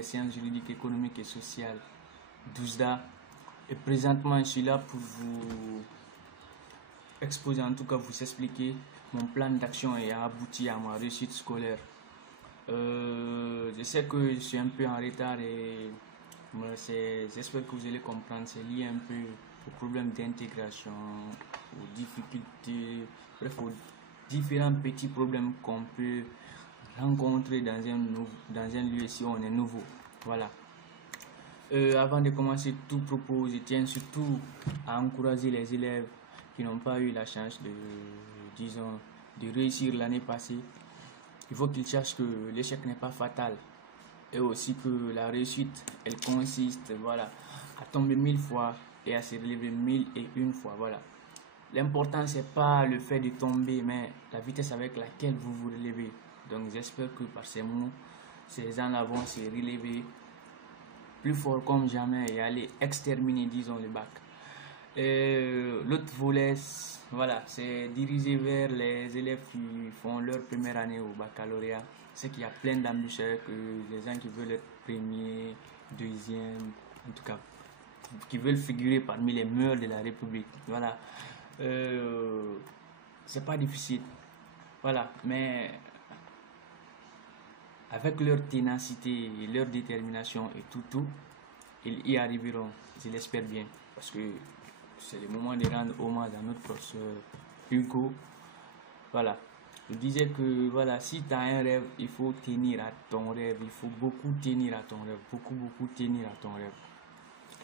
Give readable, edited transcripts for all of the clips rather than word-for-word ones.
des sciences juridiques, économiques et sociales d'USDA. Et présentement, je suis là pour vous exposer, en tout cas vous expliquer mon plan d'action et abouti à ma réussite scolaire. Je sais que je suis un peu en retard et j'espère que vous allez comprendre. C'est lié un peu aux problèmes d'intégration, aux difficultés, bref, aux différents petits problèmes qu'on peut rencontrer dans un lieu si on est nouveau. Voilà. Avant de commencer tout propos, je tiens surtout à encourager les élèves qui n'ont pas eu la chance de réussir l'année passée. Il faut qu'ils sachent que l'échec n'est pas fatal et aussi que la réussite, elle consiste, voilà, à tomber 1000 fois et à se relever 1001 fois. Voilà. L'important, c'est pas le fait de tomber, mais la vitesse avec laquelle vous vous relevez. Donc j'espère que par ces mots, ces gens-là vont se relever plus fort comme jamais et aller exterminer, disons, le bac. L'autre volet, voilà, c'est dirigé vers les élèves qui font leur première année au baccalauréat. C'est qu'il y a plein d'ambitions, que les gens qui veulent être premiers, deuxième, en tout cas, qui veulent figurer parmi les meilleurs de la République. Voilà. C'est pas difficile. Voilà, mais avec leur ténacité, leur détermination et tout, ils y arriveront, je l'espère bien, parce que c'est le moment de rendre hommage à notre professeur Hugo. Voilà, je disais que voilà, si tu as un rêve, il faut tenir à ton rêve, il faut beaucoup tenir à ton rêve, beaucoup tenir à ton rêve.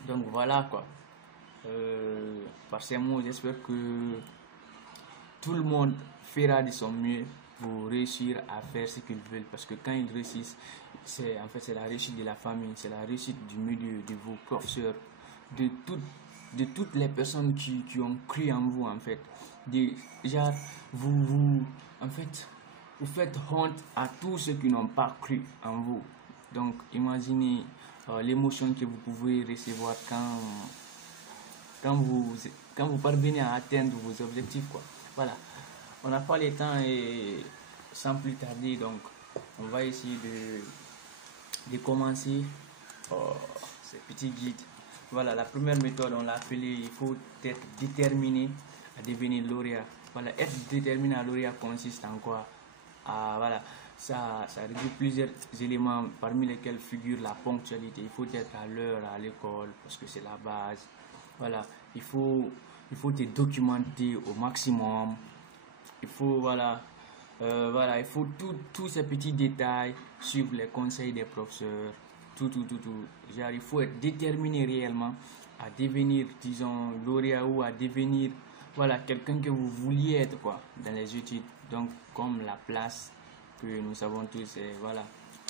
Donc voilà quoi, par ces mots, j'espère que tout le monde fera de son mieux pour réussir à faire ce qu'ils veulent, parce que quand ils réussissent, c'est la réussite de la famille, c'est la réussite du milieu, de vos professeurs, de toutes les personnes qui ont cru en vous en fait. Genre, vous faites honte à tous ceux qui n'ont pas cru en vous. Donc imaginez l'émotion que vous pouvez recevoir quand vous parvenez à atteindre vos objectifs quoi. Voilà, on n'a pas le temps et sans plus tarder, donc on va essayer de commencer ces petits guides. Voilà, la première méthode, on l'a appelée, il faut être déterminé à devenir lauréat. Voilà, être déterminé à lauréat consiste en quoi? Voilà, ça regroupe plusieurs éléments parmi lesquels figure la ponctualité. Il faut être à l'heure à l'école parce que c'est la base. Voilà, il faut te documenter au maximum. Il faut il faut tous ces petits détails, suivre les conseils des professeurs, tout. Genre, il faut être déterminé réellement à devenir, disons, lauréat ou à devenir, voilà, quelqu'un que vous vouliez être quoi dans les études. Donc, comme la place que nous savons tous, c'est voilà,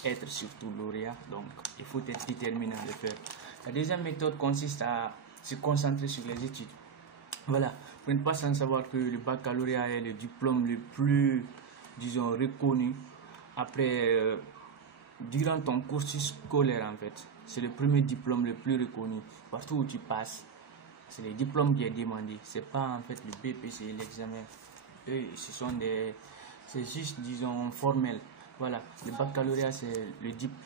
être surtout lauréat. Donc, il faut être déterminé à le faire. La deuxième méthode consiste à se concentrer sur les études. Voilà, vous n'êtes pas sans savoir que le baccalauréat est le diplôme le plus, disons, reconnu après, durant ton cursus scolaire en fait. C'est le premier diplôme le plus reconnu. Partout où tu passes, c'est le diplôme qui est demandé. C'est pas en fait le BPC, l'examen. C'est juste, disons, formel. Voilà, le baccalauréat c'est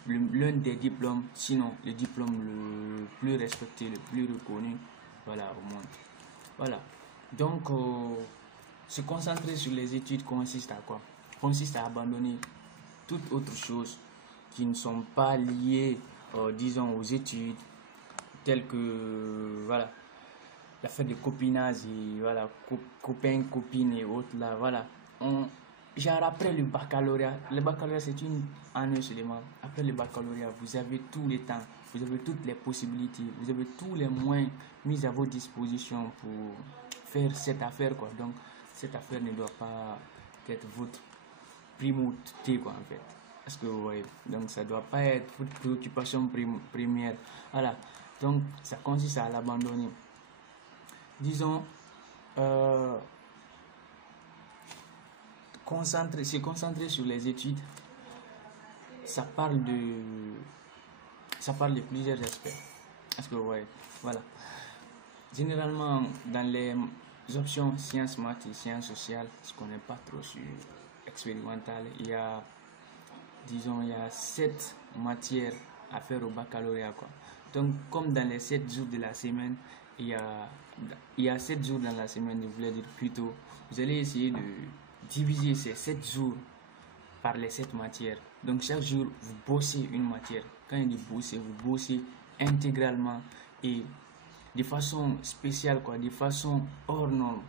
l'un des diplômes, sinon le diplôme le plus respecté, le plus reconnu, voilà, au monde. Voilà, donc se concentrer sur les études consiste à quoi? Consiste à abandonner toute autre chose qui ne sont pas liées, disons, aux études, telles que, voilà, l'affaire de copinage, et, voilà, copains, copines et autres, là, voilà. Genre après le baccalauréat c'est une année seulement. Après le baccalauréat, vous avez tout le temps, vous avez toutes les possibilités, vous avez tous les moyens mis à votre disposition pour faire cette affaire quoi. Donc cette affaire ne doit pas être votre primauté quoi en fait. Parce que vous voyez, donc ça doit pas être votre préoccupation première. Voilà, donc ça consiste à l'abandonner. Disons, se concentrer sur les études, ça parle de plusieurs aspects. Est-ce que vous voyez? Voilà. Généralement, dans les options sciences, maths et sciences sociales, ce qu'on n'est pas trop sur expérimental, il y a 7 matières à faire au baccalauréat, quoi. Donc, comme dans les 7 jours de la semaine, il y a 7 jours dans la semaine, je voulais dire plutôt, vous allez essayer de diviser ces 7 jours par les 7 matières. Donc, chaque jour, vous bossez une matière. Quand il dit bosser, vous bossez intégralement et de façon spéciale, quoi, de façon hors norme.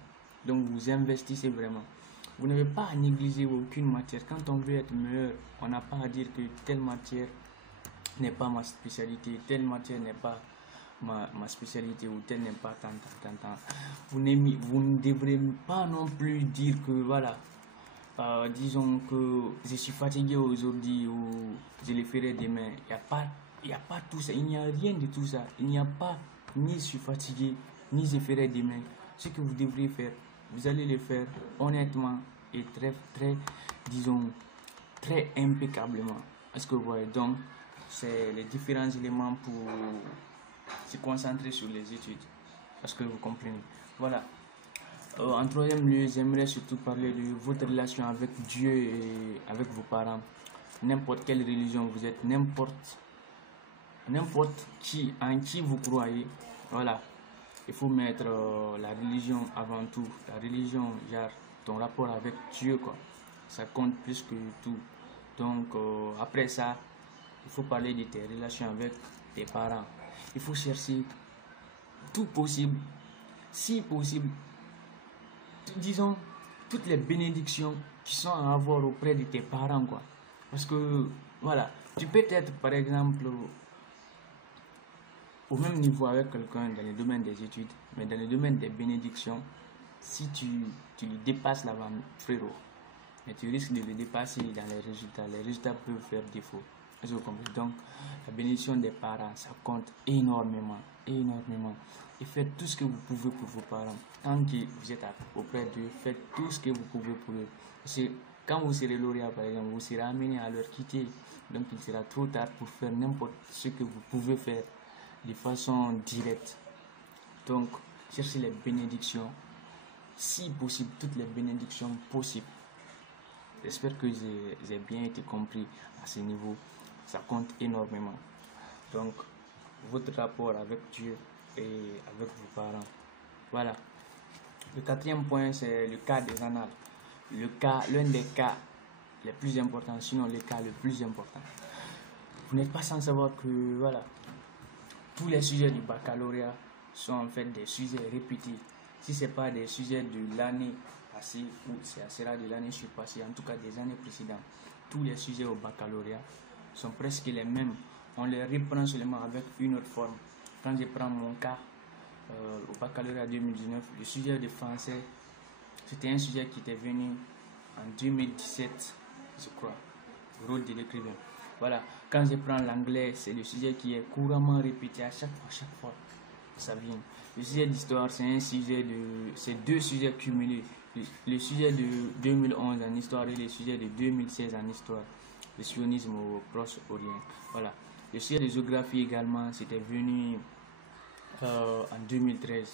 Donc, vous investissez vraiment. Vous n'avez pas à négliger aucune matière. Quand on veut être meilleur, on n'a pas à dire que telle matière n'est pas ma spécialité, telle matière n'est pas ma spécialité ou telle n'est pas tant. Vous ne devrez pas non plus dire que voilà, disons que je suis fatigué aujourd'hui ou je le ferai demain. Il n'y a pas tout ça, il n'y a rien de tout ça. Il n'y a pas ni je suis fatigué, ni je ferai demain. Ce que vous devriez faire, vous allez le faire honnêtement et disons, très impeccablement. Est-ce que vous voyez? Donc, c'est les différents éléments pour se concentrer sur les études. Est-ce que vous comprenez? Voilà. En troisième lieu, j'aimerais surtout parler de votre relation avec Dieu et avec vos parents. N'importe quelle religion vous êtes, n'importe qui, en qui vous croyez, voilà. Il faut mettre la religion avant tout. La religion, genre ton rapport avec Dieu, quoi. Ça compte plus que tout. Donc, après ça, il faut parler de tes relations avec tes parents. Il faut chercher tout possible, si possible, disons, toutes les bénédictions qui sont à avoir auprès de tes parents, quoi. Parce que, voilà, tu peux être, par exemple, au même niveau avec quelqu'un dans le domaine des études, mais dans le domaine des bénédictions, si tu le dépasses là-bas, frérot, mais tu risques de le dépasser dans les résultats. Les résultats peuvent faire défaut. Est-ce que vous comprenez? Donc, la bénédiction des parents, ça compte énormément, énormément. Et faites tout ce que vous pouvez pour vos parents. Tant que vous êtes auprès d'eux, faites tout ce que vous pouvez pour eux. Parce que quand vous serez lauréat, par exemple, vous serez amené à leur quitter. Donc, il sera trop tard pour faire n'importe ce que vous pouvez faire de façon directe. Donc, cherchez les bénédictions, si possible, toutes les bénédictions possibles. J'espère que j'ai bien été compris à ce niveau. Ça compte énormément. Donc, votre rapport avec Dieu et avec vos parents. Voilà. Le quatrième point, c'est le cas des annales. L'un des cas les plus importants, sinon le cas le plus important. Vous n'êtes pas sans savoir que, voilà, tous les sujets du baccalauréat sont en fait des sujets répétés. Si ce n'est pas des sujets de l'année passée ou c'est assez rare de l'année surpassée, en tout cas des années précédentes, tous les sujets au baccalauréat sont presque les mêmes. On les reprend seulement avec une autre forme. Quand je prends mon cas, au baccalauréat 2019, le sujet de français, c'était un sujet qui était venu en 2017, je crois, le rôle de l'écrivain. Voilà, quand je prends l'anglais, c'est le sujet qui est couramment répété à chaque fois, ça vient. Le sujet d'histoire, c'est deux sujets cumulés. Le sujet de 2011 en histoire et le sujet de 2016 en histoire, le sionisme au Proche-Orient. Voilà. Le sujet de géographie également, c'était venu en 2013.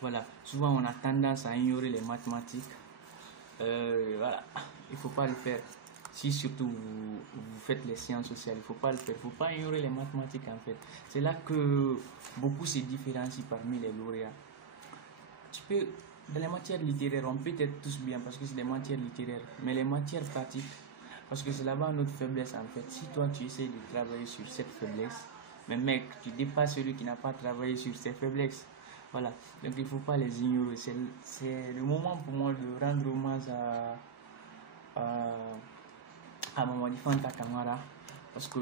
Voilà. Souvent, on a tendance à ignorer les mathématiques. Voilà. Il ne faut pas le faire. Si surtout vous faites les sciences sociales, il ne faut pas le faire. Il ne faut pas ignorer les mathématiques en fait. C'est là que beaucoup se différencient parmi les lauréats. Dans les matières littéraires, on peut être tous bien parce que c'est des matières littéraires. Mais les matières pratiques, parce que c'est là-bas notre faiblesse en fait. Si toi tu essaies de travailler sur cette faiblesse, mais mec, tu dépasses celui qui n'a pas travaillé sur ses faiblesses. Voilà. Donc il ne faut pas les ignorer. C'est le moment pour moi de rendre hommage à Mamadi Fanta Camara, parce que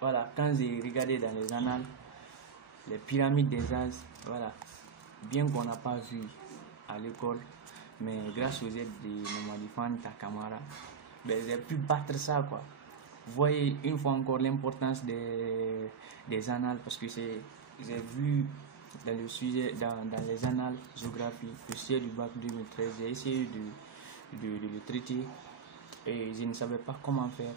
voilà, quand j'ai regardé dans les annales les pyramides des As, voilà, bien qu'on n'a pas vu à l'école, mais grâce aux aides de Mamadi Fanta Camara, ben, j'ai pu battre ça, quoi. Vous voyez une fois encore l'importance des annales, parce que j'ai vu dans le sujet, dans les annales géographie, le sujet du bac 2013, j'ai essayé de le traiter. Et je ne savais pas comment faire.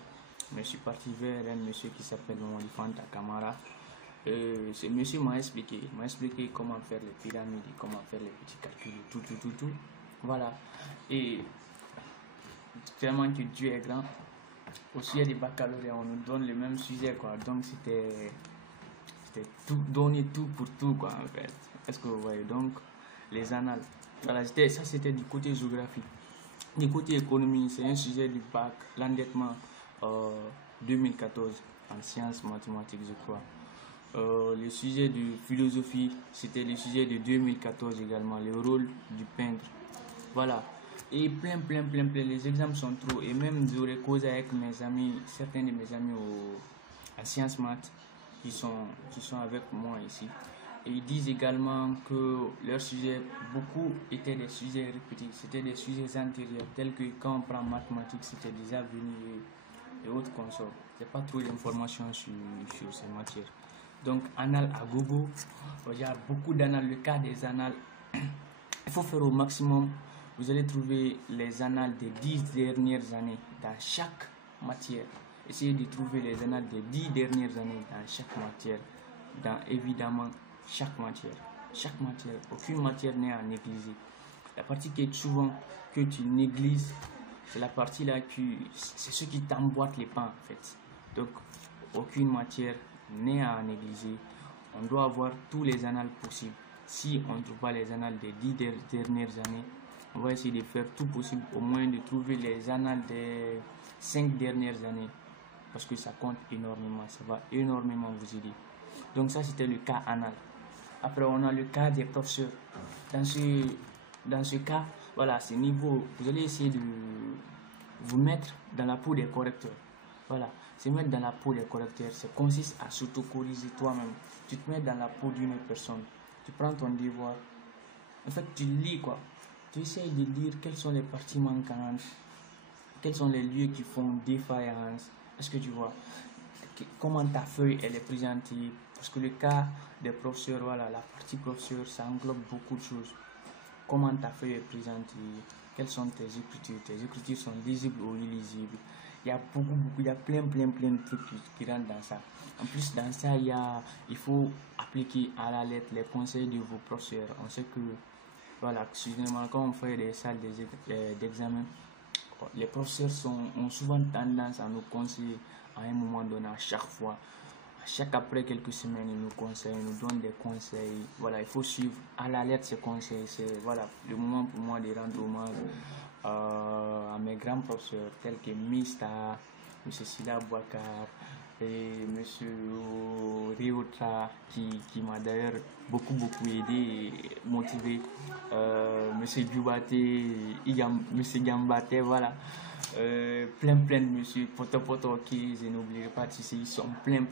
Mais je suis parti vers un monsieur qui s'appelle Mamadi Fanta Camara. Ce monsieur m'a expliqué comment faire les pyramides, comment faire les petits calculs, tout. Voilà. Et tellement que Dieu est grand, Au sujet des baccalauréats, on nous donne le même sujet, quoi. Donc, c'était tout, donner tout pour tout, quoi, en fait. Est-ce que vous voyez? Donc, les annales. Voilà, ça, c'était du côté géographique. Du côté économie, c'est un sujet du bac, l'endettement 2014 en sciences mathématiques, je crois. Le sujet de philosophie, c'était le sujet de 2014 également, le rôle du peintre. Voilà. Et plein. Les exemples sont trop. Et même, j'aurais causé avec mes amis, certains de mes amis en sciences maths qui sont avec moi ici. Et ils disent également que leurs sujets, beaucoup étaient des sujets répétés. C'était des sujets antérieurs, tels que quand on prend mathématiques, c'était déjà venu et autres consorts. Il n'y a pas trop d'informations sur ces matières. Donc, annales à gogo, il y a beaucoup d'annales. Le cas des annales, il faut faire au maximum. Vous allez trouver les annales des 10 dernières années dans chaque matière. Essayez de trouver les annales des 10 dernières années dans chaque matière. Dans évidemment chaque matière. Chaque matière. Aucune matière n'est à négliger. La partie qui est souvent que tu négliges, c'est la partie là c'est ce qui t'emboîte les pas en fait. Donc, aucune matière n'est à négliger. On doit avoir tous les annales possibles. Si on ne trouve pas les annales des 10 dernières années, on va essayer de faire tout possible, au moins de trouver les annales des 5 dernières années. Parce que ça compte énormément, ça va énormément vous aider. Donc ça, c'était le cas anal. Après, on a le cas des professeurs. Dans ce cas, voilà, c'est niveau. Vous allez essayer de vous mettre dans la peau des correcteurs. Voilà, se mettre dans la peau des correcteurs, ça consiste à s'auto-corriger toi-même. Tu te mets dans la peau d'une personne. Tu prends ton devoir. En fait, tu lis quoi. Tu essayes de lire quelles sont les parties manquantes, quels sont les lieux qui font défaillance. Est-ce que tu vois comment ta feuille elle est présentée? Parce que le cas des professeurs, voilà, la partie professeur, ça englobe beaucoup de choses. Comment ta feuille est présentée? Quelles sont tes écritures? Tes écritures sont lisibles ou illisibles? Il y a il y a plein de trucs qui rentrent dans ça. En plus, dans ça, il faut appliquer à la lettre les conseils de vos professeurs. On sait que, voilà, quand on fait des salles d'examen, les professeurs ont souvent tendance à nous conseiller à un moment donné, à chaque fois. Après quelques semaines, ils nous conseillent, ils nous donnent des conseils. Voilà, il faut suivre à la lettre ces conseils. C'est voilà, le moment pour moi de rendre hommage à mes grands professeurs tels que Mista, M. Sila Bouakar et M. Riotra qui m'a d'ailleurs beaucoup aidé et motivé. M. Djoubate, M. Gambate, voilà. Plein de monsieur Poto qui je n'oublierai pas ils sont plein.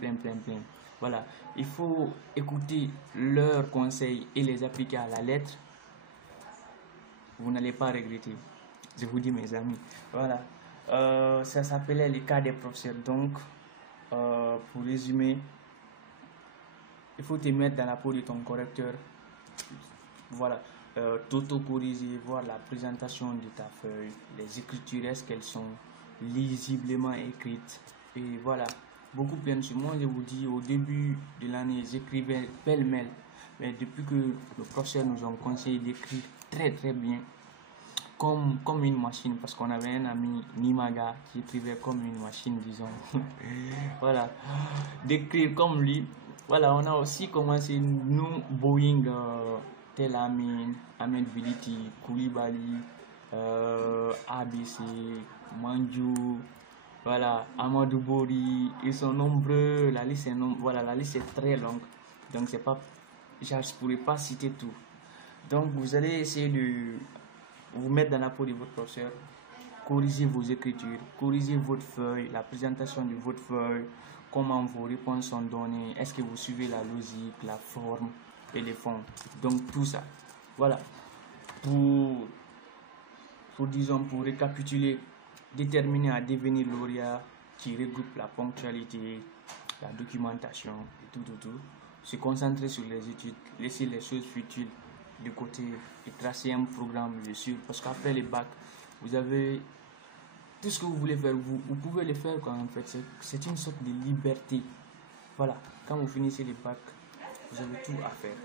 Voilà, il faut écouter leurs conseils et les appliquer à la lettre. Vous n'allez pas regretter, je vous dis mes amis. Voilà, ça s'appelait les cas des professeurs. Donc pour résumer, il faut te mettre dans la peau de ton correcteur. Voilà, t'auto-corriger, voir la présentation de ta feuille, les écritures, est-ce qu'elles sont lisiblement écrites, et voilà, beaucoup plein de choses. Moi, je vous dis, au début de l'année, j'écrivais pêle-mêle, mais depuis que le professeur nous a conseillé d'écrire très bien, comme une machine, parce qu'on avait un ami, Nimaga, qui écrivait comme une machine, disons. Voilà, d'écrire comme lui. Voilà, on a aussi commencé, nous, Boeing, tel Amin, Ahmed Biliti, Koulibaly, ABC, Manju, voilà, Amadou Bori, ils sont nombreux, la liste est très longue, donc je ne pourrais pas citer tout. Donc vous allez essayer de vous mettre dans la peau de votre professeur, corriger vos écritures, corriger votre feuille, la présentation de votre feuille, comment vos réponses sont données, est-ce que vous suivez la logique, la forme et les fonds. Donc tout ça, voilà, pour récapituler, déterminer à devenir lauréat qui regroupe la ponctualité, la documentation et tout, se concentrer sur les études, laisser les choses futiles de côté et tracer un programme dessus, parce qu'après les bacs, vous avez tout ce que vous voulez faire, vous pouvez le faire quoi, en fait, c'est une sorte de liberté. Voilà, quand vous finissez les bacs, vous avez tout à faire.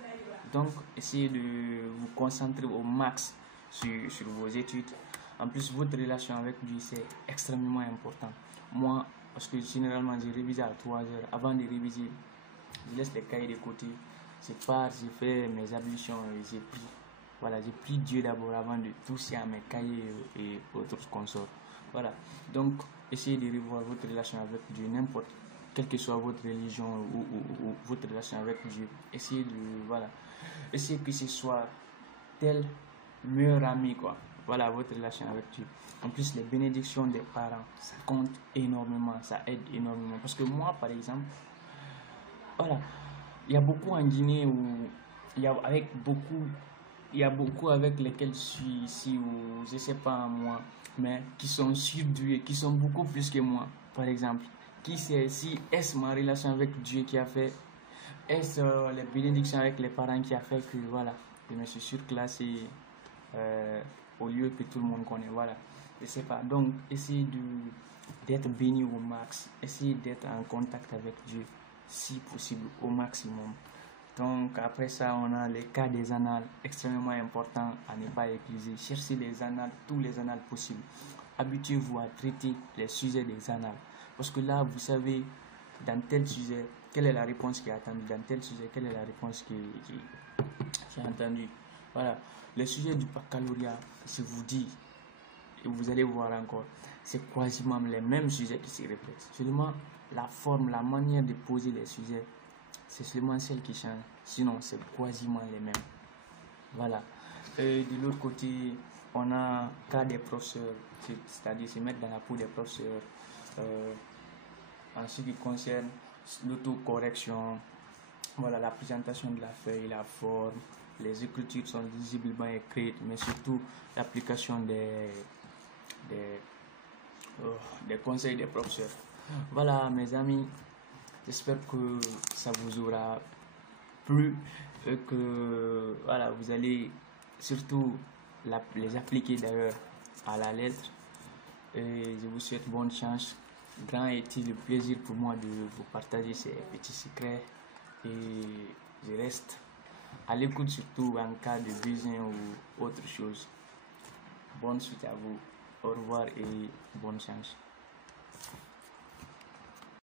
Donc, essayez de vous concentrer au max sur vos études. En plus, votre relation avec Dieu, c'est extrêmement important. Moi, parce que généralement, j'ai révisé à 3 heures. Avant de réviser, je laisse les cahiers de côté. Je pars, j'ai fait mes ablutions et j'ai pris. Voilà, j'ai pris Dieu d'abord avant de toucher à mes cahiers et autres consorts. Voilà. Donc, essayez de revoir votre relation avec Dieu, n'importe quelle que soit votre religion ou votre relation avec Dieu. Essayez de, voilà, essayez que ce soit tel meilleur ami, quoi. Voilà, votre relation avec Dieu. En plus, les bénédictions des parents, ça compte énormément, ça aide énormément. Parce que moi, par exemple, voilà, il y a beaucoup en Guinée où il y a beaucoup avec lesquels je suis ici ou je sais pas moi, mais qui sont surdoués, qui sont beaucoup plus que moi. Par exemple, qui sait si est-ce ma relation avec Dieu qui a fait, est-ce les bénédictions avec les parents qui a fait que voilà, je me suis surclassé au lieu que tout le monde connaît. Voilà, je sais pas. Donc, essayez d'être béni au max, essayez d'être en contact avec Dieu si possible au maximum. Donc après ça, on a les cas des annales, extrêmement importants à ne pas épuiser. Cherchez les annales, tous les annales possibles. Habituez-vous à traiter les sujets des annales. Parce que là, vous savez, dans tel sujet, quelle est la réponse qui est attendue. Dans tel sujet, quelle est la réponse qui est attendue. Voilà. Les sujets du baccalauréat, je vous dis, et vous allez voir encore, c'est quasiment les mêmes sujets qui se répètent. Seulement, la forme, la manière de poser les sujets, c'est seulement celle qui change. Sinon, c'est quasiment les mêmes. Voilà. Et de l'autre côté, on a cas des professeurs, c'est-à-dire se mettre dans la peau des professeurs. En ce qui concerne l'autocorrection, voilà, la présentation de la feuille, la forme, les écritures sont visiblement écrites, mais surtout l'application des conseils des professeurs. Voilà, mes amis, j'espère que ça vous aura plu et que voilà, vous allez surtout les appliquer d'ailleurs à la lettre. Et je vous souhaite bonne chance. Grand est-il le plaisir pour moi de vous partager ces petits secrets et je reste à l'écoute surtout en cas de besoin ou autre chose. Bonne suite à vous. Au revoir et bonne chance.